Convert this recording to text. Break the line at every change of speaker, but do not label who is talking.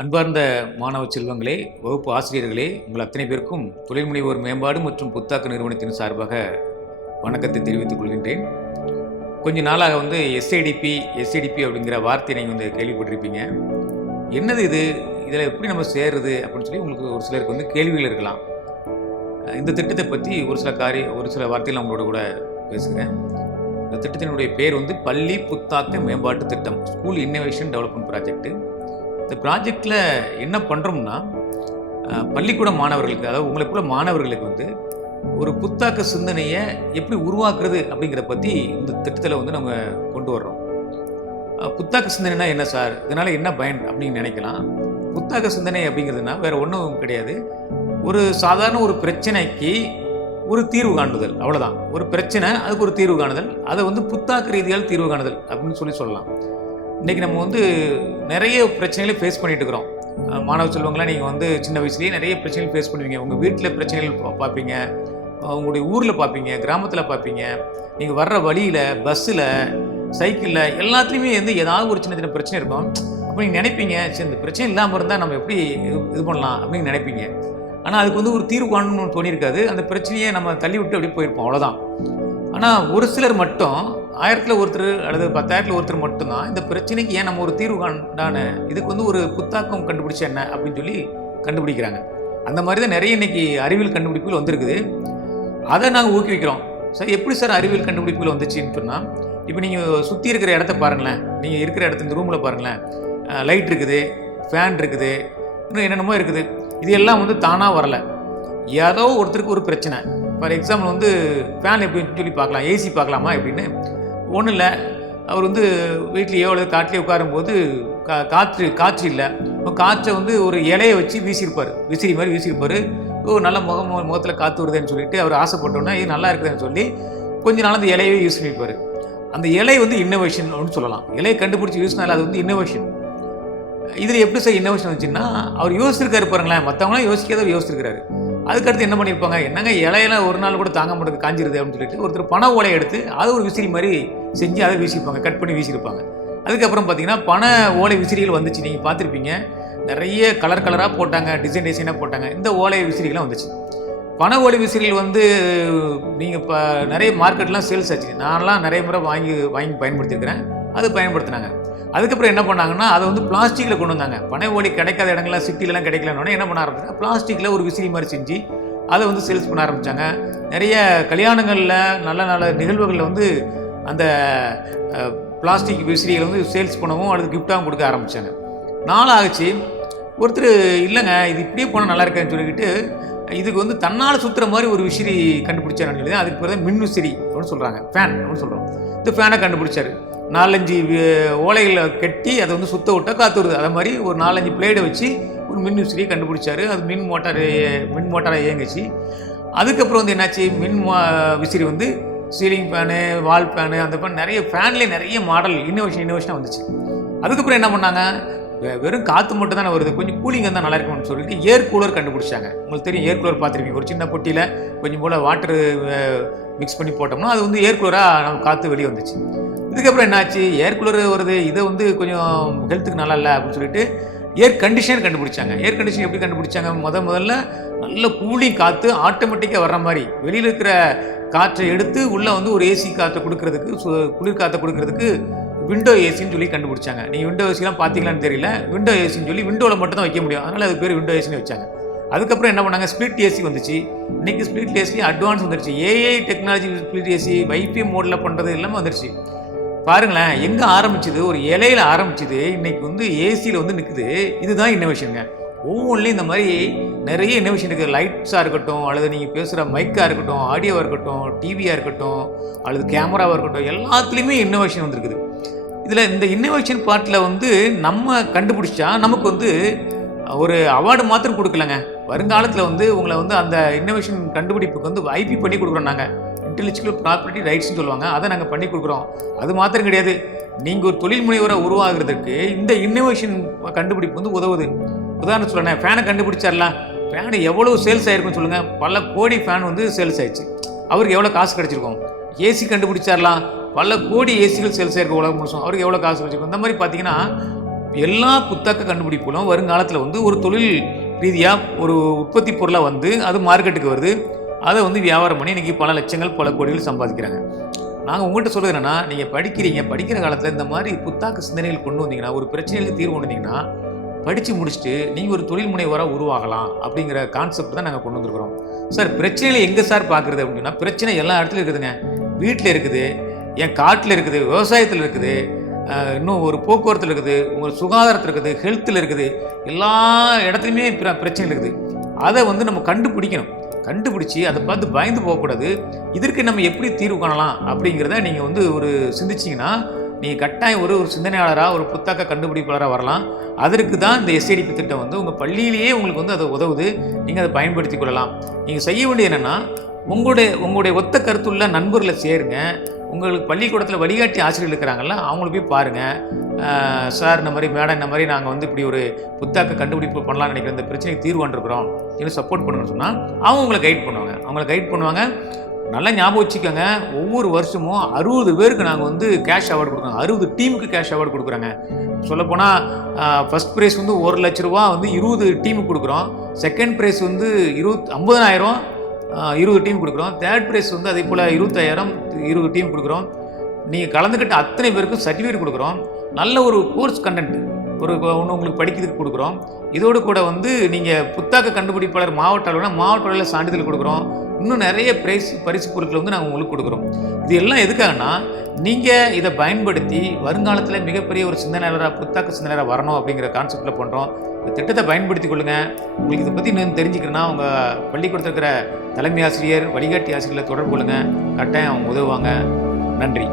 அன்பார்ந்த மாணவ செல்வங்களே வகுப்பு ஆசிரியர்களே உங்கள் அத்தனை பேருக்கும் தொழில் முனைவோர் மேம்பாடு மற்றும் புத்தாக்க நிறுவனத்தின் சார்பாக வணக்கத்தை தெரிவித்துக் கொள்கின்றேன். கொஞ்ச நாளாக வந்து எஸ்ஐடிபி எஸ்ஐடிபி அப்படிங்கிற வார்த்தையை நீங்கள் வந்து கேள்விப்பட்டிருப்பீங்க. என்னது இது? இதில் எப்படி நம்ம சேர்றது அப்படின்னு சொல்லி உங்களுக்கு ஒரு சிலருக்கு வந்து கேள்விகள் இருக்கலாம். இந்த திட்டத்தை பற்றி ஒரு சில காரிய ஒரு சில வார்த்தைகள் உங்களோட கூட பேசுகிறேன். இந்த திட்டத்தினுடைய பேர் வந்து பள்ளி புத்தாக்க மேம்பாட்டு திட்டம் ஸ்கூல் இன்னோவேஷன் டெவலப்மெண்ட் ப்ராஜெக்ட்டு. இந்த ப்ராஜெக்டில் என்ன பண்ணுறோம்னா பள்ளிக்கூட மாணவர்களுக்கு அதாவது உங்களை மாணவர்களுக்கு வந்து ஒரு புத்தாக்க சிந்தனையை எப்படி உருவாக்குறது அப்படிங்கிறத பற்றி இந்த திட்டத்தில் வந்து நம்ம கொண்டு வர்றோம். புத்தாக்க சிந்தனைனா என்ன சார்? இதனால் என்ன பயன் அப்படின்னு நினைக்கலாம். புத்தாக்க சிந்தனை அப்படிங்கிறதுனா வேறு ஒன்றும் கிடையாது. ஒரு சாதாரண ஒரு பிரச்சனைக்கு ஒரு தீர்வு காணுதல் அவ்வளோதான் ஒரு பிரச்சனை அதுக்கு ஒரு தீர்வு காணுதல் அதை வந்து புத்தாக்க ரீதியால் தீர்வு காணுதல் அப்படின்னு சொல்லி சொல்லலாம். இன்றைக்கி நம்ம வந்து நிறைய பிரச்சனைகளை ஃபேஸ் பண்ணிட்டு இருக்கிறோம். மாணவ செல்வங்களாம் நீங்கள் வந்து சின்ன வயசுலேயே நிறைய பிரச்சனைகள் ஃபேஸ் பண்ணுவீங்க. உங்கள் வீட்டில் பிரச்சனைகள் பார்ப்பீங்க. உங்களுடைய ஊரில் பார்ப்பீங்க கிராமத்தில் பார்ப்பீங்க. நீங்கள் வர்ற வழியில் பஸ்ஸில் சைக்கிளில் எல்லாத்துலேயுமே வந்து ஏதாவது ஒரு சின்ன சின்ன பிரச்சனை இருக்கும். அப்போ நீங்கள் நினைப்பீங்க சரி இந்த பிரச்சனை இல்லாமல் இருந்தால் நம்ம எப்படி இது இது பண்ணலாம்? அப்படின்னு நினைப்பீங்க. ஆனால் அதுக்கு வந்து ஒரு தீர்வு காணணும்னு தோணியிருக்காது. அந்த பிரச்சனையை நம்ம தள்ளி விட்டு அப்படியே போயிருப்போம். அவ்வளோதான் ஆனால் ஒரு சிலர் மட்டும் ஆயிரத்தில் ஒருத்தர் அல்லது பத்தாயிரத்தில் ஒருத்தர் மட்டும்தான் இந்த பிரச்சனைக்கு ஏன் நம்ம ஒரு தீர்வு காண்டான இதுக்கு வந்து ஒரு புத்தாக்கம் கண்டுபிடிச்ச என்ன? அப்படின்னு சொல்லி கண்டுபிடிக்கிறாங்க. அந்த மாதிரி தான் நிறைய இன்னைக்கு அறிவியல் கண்டுபிடிப்புகள் வந்திருக்குது. அதை நாங்கள் ஊக்குவிக்கிறோம். சார் எப்படி சார் அறிவியல் கண்டுபிடிப்புகள் வந்துச்சுன்னு சொன்னால் இப்போ நீங்கள் சுற்றி இருக்கிற இடத்த பாருங்களேன். நீங்கள் இருக்கிற இடத்த இந்த ரூமில் பாருங்களேன். லைட் இருக்குது ஃபேன் இருக்குது இன்னும் என்னென்னமோ இருக்குது. இது எல்லாம் வந்து தானாக வரலை. ஏதோ ஒருத்தருக்கு ஒரு பிரச்சனை. ஃபார் எக்ஸாம்பிள் வந்து ஃபேன் எப்படின்னு சொல்லி பார்க்கலாம். ஏசி பார்க்கலாமா எப்படின்னு? ஒன்றும் இல்லை. அவர் வந்து வீட்லேயோ அல்லது காட்டிலேயோ உட்காரும்போது கா காற்று காற்று இல்லை. காற்றை வந்து ஒரு இலையை வச்சு வீசியிருப்பார். விசிறி மாதிரி வீசியிருப்பார். ஓ நல்ல முகம் முகத்தில் காற்று வருதுன்னு சொல்லிட்டு அவர் ஆசைப்பட்டோன்னா இது நல்லா இருக்குதுன்னு சொல்லி கொஞ்ச நாள் அந்த இலையை யூஸ் பண்ணியிருப்பார். அந்த இலை வந்து இன்னோவேஷன் அப்படின்னு சொல்லலாம். இலையை கண்டுபிடிச்சி யூஸ் பண்ணால் அது வந்து இன்னோவேஷன் இதில் எப்படி சார் இன்னோவேஷன் வந்துச்சுன்னா அவர் யோசிச்சிருக்காரு பாருங்களேன். மற்றவங்களாம் யோசிக்காத அவர் யோசிச்சிருக்காரு அதுக்கடுத்து என்ன பண்ணியிருப்பாங்க என்னங்க இலையெல்லாம் ஒரு நாள் கூட தாங்க முடியாது காஞ்சிருது அப்படின்னு சொல்லிட்டு ஒருத்தர் பனை ஓலையை எடுத்து அது ஒரு விசிறி மாதிரி செஞ்சு அதை வீசியிருப்பாங்க கட் பண்ணி வீசியிருப்பாங்க அதுக்கப்புறம் பார்த்தீங்கன்னா பண ஓலை விசிறிகள் வந்துச்சு. நீங்கள் பார்த்துருப்பீங்க நிறைய கலர் கலராக போட்டாங்க டிசைன் டிசைனாக போட்டாங்க. இந்த ஓலை விசிறிகள்லாம் வந்துச்சு. பனை ஓலை விசிறிகள் வந்து நீங்கள் இப்போ நிறைய மார்க்கெட்லாம் சேல்ஸ் ஆச்சு. நான்லாம் நிறைய முறை வாங்கி வாங்கி பயன்படுத்தியிருக்கிறேன். அது பயன்படுத்தினாங்க. அதுக்கப்புறம் என்ன பண்ணாங்கன்னா அதை வந்து பிளாஸ்டிக்கில் கொண்டு வந்தாங்க. பனை ஓடி கிடைக்காத இடங்கள்லாம் சிட்டிலலாம் கிடைக்கலன்னு என்ன பண்ண ஆரம்பிச்சாங்க? பிளாஸ்டிக்கில் ஒரு விசிறி மாதிரி செஞ்சு அதை வந்து சேல்ஸ் பண்ண ஆரம்பித்தாங்க நிறைய கல்யாணங்களில் நல்ல நல்ல நிகழ்வுகளில் வந்து அந்த பிளாஸ்டிக் விசிறிகளை வந்து சேல்ஸ் பண்ணவும் அல்லது கிஃப்டாகவும் கொடுக்க ஆரம்பித்தாங்க நாள் ஒருத்தர் இல்லைங்க இது இப்படியே போனால் நல்லா இருக்கேன்னு சொல்லிக்கிட்டு இதுக்கு வந்து தன்னால் சுற்றுற மாதிரி ஒரு விசிறி கண்டுபிடிச்சாருன்னு சொல்லி அதுக்கு பிறகு தான் மின் விசிறி அப்படின்னு சொல்கிறாங்க ஃபேன் அப்படின்னு சொல்கிறோம் இந்த ஃபேனை கண்டுபிடிச்சாரு. நாலஞ்சு ஓலைகளை கட்டி அதை வந்து சுத்த விட்டால் காற்று வருது அதை மாதிரி ஒரு நாலஞ்சு பிளேடை வச்சு ஒரு மின் விசிறியை கண்டுபிடிச்சாரு. அது மின் மோட்டார் மின் மோட்டாராக இயங்குச்சு. அதுக்கப்புறம் வந்து என்னாச்சு? மின் விசிறி வந்து சீலிங் ஃபேனு வால் ஃபேனு அந்த மாதிரி நிறைய ஃபேன்லேயே நிறைய மாடல் இன்னோவேஷன் இன்னோவேஷனாக வந்துச்சு. அதுக்கப்புறம் என்ன பண்ணாங்க? வெ- வெறும் காற்று மட்டும் தானே வருது. கொஞ்சம் கூலிங் இருந்தால் நல்லா இருக்கும்னு சொல்லிட்டு ஏர் கூலர் கண்டுபிடிச்சாங்க. உங்களுக்கு தெரியும் ஏர் கூலர் பார்த்துருக்கீங்க ஒரு சின்ன பொட்டியில் கொஞ்சம் போல் வாட்டர் மிக்ஸ் பண்ணி போட்டோம்னா அது வந்து ஏர் கூலராக நம்ம காற்று வெளியே வந்துச்சு. இதுக்கப்புறம் என்னாச்சு? ஏர் கூலர் வருது. இதை வந்து கொஞ்சம் ஹெல்த்துக்கு நல்லா இல்லை அப்படின்னு சொல்லிட்டு ஏர் கண்டிஷன் கண்டுபிடிச்சாங்க. ஏர் கண்டிஷன் எப்படி கண்டுபிடிச்சாங்க? முத முதல்ல நல்ல கூலிங் காற்று ஆட்டோமேட்டிக்காக வர்ற மாதிரி வெளியில் இருக்கிற காற்றை எடுத்து உள்ளே வந்து ஒரு ஏசி காற்றை கொடுக்கறதுக்கு சு- குளிர் காற்றை கொடுக்கறதுக்கு விண்டோ ஏசின்னு சொல்லி கண்டுபிடிச்சாங்க. நீங்கள் விண்டோ ஏசிலாம் பார்த்தீங்களான்னு தெரியல. விண்டோ ஏசின்னு சொல்லி விண்டோவில் மட்டும் தான் வைக்க முடியும். அதனால் அது பேர் விண்டோ ஏசின்னு வச்சாங்க. அதுக்கப்புறம் என்ன பண்ணாங்க? ஸ்பிளிட் ஏசி வந்துச்சு. இன்றைக்கி ஸ்பிளிட் ஏசி அட்வான்ஸ் வந்துருச்சு. AI technology split AC wifi மோடில் பண்ணுறது எல்லாமே வந்துருச்சு. பாருங்களேன் எங்கே ஆரம்பிச்சது? ஒரு இலையில ஆரம்பிச்சது இன்னைக்கு வந்து ஏசியில் வந்து நிற்குது இதுதான் இன்னோவேஷனுங்க ஒவ்வொன்றிலையும் இந்த மாதிரி நிறைய இன்னோவேஷன் இருக்குது லைட்ஸாக இருக்கட்டும் அல்லது நீங்கள் பேசுகிற மைக்காக இருக்கட்டும் ஆடியோவாக இருக்கட்டும் டிவியாக இருக்கட்டும் அல்லது கேமராவாக இருக்கட்டும் எல்லாத்துலேயுமே இன்னோவேஷன் வந்திருக்குது. இதில் இந்த இன்னோவேஷன் பார்ட்டில் வந்து நம்ம கண்டுபிடிச்சா நமக்கு வந்து ஒரு அவார்டு மாத்திரம் கொடுக்கலங்க. வருங்காலத்தில் வந்து உங்களை வந்து அந்த இன்னோவேஷன் கண்டுபிடிப்புக்கு வந்து ஐபி பண்ணி கொடுக்குறோம் நாங்கள் இன்டெலெக்சுவல் ப்ராப்பர்ட்டி ரைட்ஸ்னு சொல்லுவாங்க. அதை நாங்கள் பண்ணி கொடுக்குறோம். அது மாத்திரம் கிடையாது. நீங்கள் ஒரு தொழில் முனைவரை உருவாகிறதுக்கு இந்த இன்னோவேஷன் கண்டுபிடிப்பு வந்து உதவுது. உதாரணம் சொல்கிறேன் ஃபேனை கண்டுபிடிச்சார்லாம் ஃபேனு எவ்வளோ சேல்ஸ் ஆகிருக்குன்னு சொல்லுங்கள் பல கோடி ஃபேன் வந்து சேல்ஸ் ஆயிடுச்சு. அவருக்கு எவ்வளோ காசு கிடைச்சிருக்கும்? ஏசி கண்டுபிடிச்சார்லாம் பல கோடி ஏசிகள் சேல்ஸ் ஆயிருக்கு உலகம் முழுசும். அவருக்கு எவ்வளோ காசு கிடைச்சிருக்கும்? இந்த மாதிரி பார்த்தீங்கன்னா எல்லா புத்தாக்க கண்டுபிடிப்புகளும் வருங்காலத்தில் வந்து ஒரு தொழில் ரீதியாக ஒரு உற்பத்தி பொருளாக வந்து அது மார்க்கெட்டுக்கு வருது. அதை வந்து வியாபாரம் பண்ணி இன்றைக்கி பல லட்சங்கள் பல கோடிகள் சம்பாதிக்கிறாங்க. நாங்கள் உங்கள்கிட்ட சொல்கிறது என்னென்னா நீங்கள் படிக்கிறீங்க படிக்கிற காலத்தில் இந்த மாதிரி புத்தாக்க சிந்தனைகள் கொண்டு வந்தீங்கன்னா ஒரு பிரச்சனைகளுக்கு தீர்வு கொண்டு வந்தீங்கன்னா படித்து முடிச்சுட்டு நீங்கள் ஒரு தொழில் முனைவராக உருவாகலாம் அப்படிங்கிற கான்செப்ட் தான் நாங்கள் கொண்டு வந்திருக்கிறோம். சார் பிரச்சனைகளை எங்கே சார் பார்க்குறது அப்படின்னா பிரச்சனை எல்லா இடத்துலையும் இருக்குதுங்க. வீட்டில் இருக்குது என் காட்டில் இருக்குது விவசாயத்தில் இருக்குது இன்னும் ஒரு போக்குவரத்தில் இருக்குது உங்கள் சுகாதாரத்தில் இருக்குது ஹெல்த்தில் இருக்குது எல்லா இடத்துலையுமே பிர பிரச்சனை இருக்குது. அதை வந்து நம்ம கண்டுபிடிக்கணும். கண்டுபிடிச்சி அதை பார்த்து பயந்து போகக்கூடாது. இதற்கு நம்ம எப்படி தீர்வு காணலாம் அப்படிங்கிறத நீங்கள் வந்து ஒரு சிந்திச்சிங்கன்னா நீங்கள் கட்டாயம் ஒரு ஒரு சிந்தனையாளராக ஒரு புத்தாக்க கண்டுபிடிப்பாளராக வரலாம். அதற்கு தான் இந்த எஸ்ஐடிபி திட்டம் வந்து உங்கள் பள்ளியிலேயே உங்களுக்கு வந்து அதை உதவுது. நீங்கள் அதை பயன்படுத்தி கொள்ளலாம். நீங்கள் செய்ய வேண்டியது என்னென்னா உங்களுடைய உங்களுடைய ஒத்த கருத்துள்ள நண்பர்களை சேருங்க. உங்களுக்கு பள்ளிக்கூடத்தில் வழிகாட்டி ஆசிரியர்கள் இருக்கிறாங்கல்ல அவங்கள போய் பாருங்கள் சார் இந்த மாதிரி மேடம் இந்த மாதிரி நாங்கள் வந்து இப்படி ஒரு புத்தாக்க கண்டுபிடிப்பு பண்ணலாம்னு நினைக்கிற இந்த பிரச்சனைக்கு தீர்வு கண்டிருக்கிறோம். இல்லை சப்போர்ட் பண்ணுங்கன்னு சொன்னால் அவங்க உங்களை கைட் பண்ணுவாங்க. அவங்கள கைட் பண்ணுவாங்க. நல்லா ஞாபகம் வச்சுக்கோங்க ஒவ்வொரு வருஷமும் அறுபது பேருக்கு நாங்கள் வந்து கேஷ் அவார்டு கொடுக்குறோம். அறுபது டீமுக்கு கேஷ் அவார்டு கொடுக்குறாங்க. சொல்லப்போனால் ஃபஸ்ட் ப்ரைஸ் வந்து ஒரு லட்ச ரூபா வந்து இருபது டீமுக்கு கொடுக்குறோம். செகண்ட் ப்ரைஸ் வந்து இருபத் ஐம்பதனாயிரம் இருபது டீம் கொடுக்குறோம். தேர்ட் ப்ரைஸ் வந்து அதே போல் இருபத்தாயிரம் இருபது டீம் கொடுக்குறோம். நீங்கள் கலந்துக்கிட்ட அத்தனை பேருக்கும் சர்டிஃபிகேட் கொடுக்குறோம். நல்ல ஒரு கோர்ஸ் கண்டென்ட் ஒரு ஒன்று உங்களுக்கு படிக்கிறதுக்கு கொடுக்குறோம். இதோடு கூட வந்து நீங்கள் புத்தாக்க கண்டுபிடிப்பாளர் மாவட்ட அளவுனா மாவட்ட அளவில் சான்றிதழ் கொடுக்குறோம். இன்னும் நிறைய பிரைஸ் பரிசு பொருட்கள் வந்து நாங்கள் உங்களுக்கு கொடுக்குறோம். இது எல்லாம் எதுக்காகனா நீங்கள் இதை பயன்படுத்தி வருங்காலத்தில் மிகப்பெரிய ஒரு சிந்தனையாளராக புத்தாக்க சிந்தனையாளராக வரணும் அப்படிங்கிற கான்செப்டில் பண்ணுறோம் இந்த திட்டத்தை பயன்படுத்தி கொள்ளுங்கள் உங்களுக்கு இதை பற்றி இன்னும் தெரிஞ்சுக்கணும்னா உங்கள் பள்ளிக்கூடத்தில் இருக்கிற தலைமை ஆசிரியர் வழிகாட்டி ஆசிரியர்களை தொடர்பு கொள்ளுங்கள் கட்டாயம் அவங்க உதவுவாங்க. நன்றி.